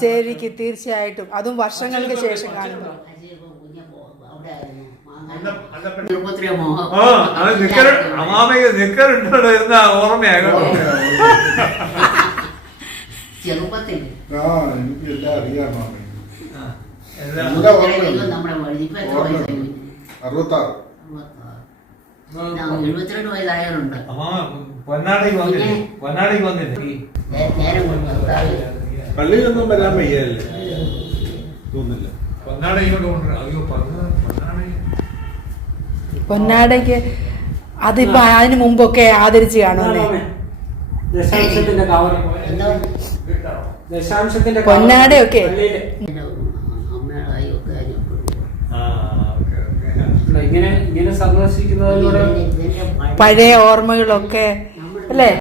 ശരിക്കും തീർച്ചയായിട്ടും. അതും വർഷങ്ങൾക്ക് ശേഷം കാണുന്നു ചെറുപ്പത്തിൽ. അറിയാം നമ്മുടെ? അറുപത്താറ്. എഴുപത്തിരണ്ട് വയസ്സായവരുണ്ട്. അമ്മാമ പൊന്നാടിക്ക് വന്നില്ലേ? പൊന്നാടിക്ക് വന്നില്ലേ? നേ- നേരം കൊണ്ട് ഭർത്താവ്. പള്ളിയിലൊന്നും വരാൻ വയ്യല്ലേ തോന്നില്ല പൊന്നാടയ്ക്ക് അതിപ്പോ അതിനു മുമ്പൊക്കെ ആദരിച്ച് കാണുമല്ലേ ദശാംശത്തിന്റെ ദശാംശത്തിന്റെ പൊന്നാടയൊക്കെ? ഇങ്ങനെ ഇങ്ങനെ സന്ദർശിക്കുന്നതിലൂടെ പഴയ- പഴയ ഓർമ്മകളൊക്കെ അല്ലേ?